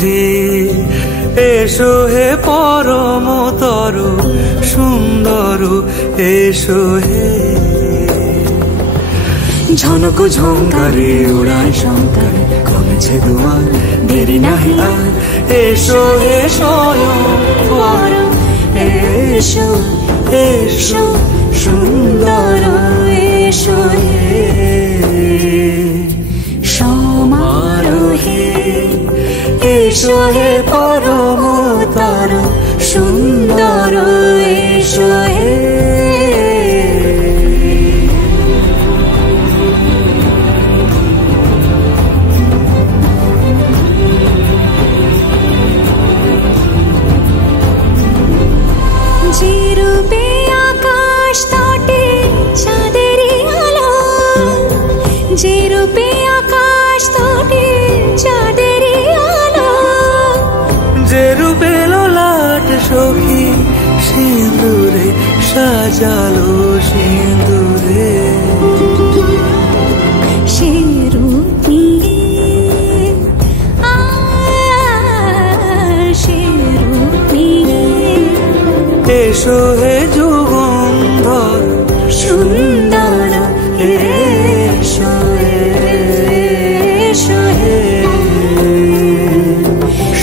হে এসো হে পরমতর সুন্দর এসো হে। ঝনক ঝঙ্কারে উড়ায় শঙ্কারে কমেছে দুয়ার দেরি নাহি আর এসো হে স্বয়ং বর এসো এসো সুন্দর এসো হে সমারোহে এসো হে পরমতর সুন্দর এসো হে। যে রূপে আকাশ তটে চাঁদেরই আলো, যে রূপে আকাশ তটে চাঁদেরই আলো, যে রূপে ললাট সখী সিঁদুরে সাজালো সিঁদুরে, সে রূপ নিয়ে সে রূপ নিয়ে এসো হে যুগন্ধর সুন্দর এসো এসো হে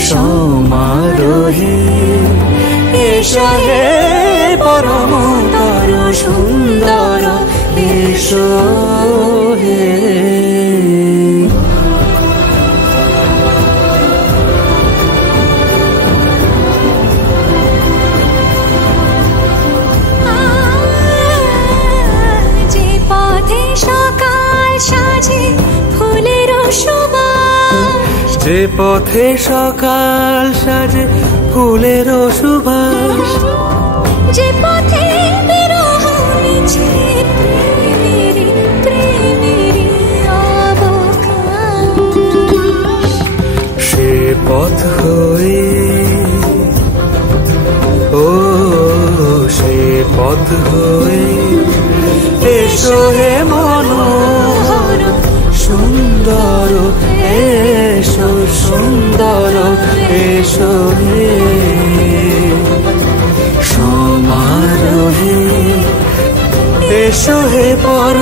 সমারোহে এসো হে পরমতর সুন্দর এসো হে। যে পথে সকাল সাজে ফুলের সুবাস, যে পথে বিরহ মিছে প্রেমেরই প্রেমেরই অবকাশ, সে পথ হয়ে ও সে পথ হয়ে এসো হে মনোহর সুন্দর এসো সুন্দর এসো হে সমারোহে এসো হে পর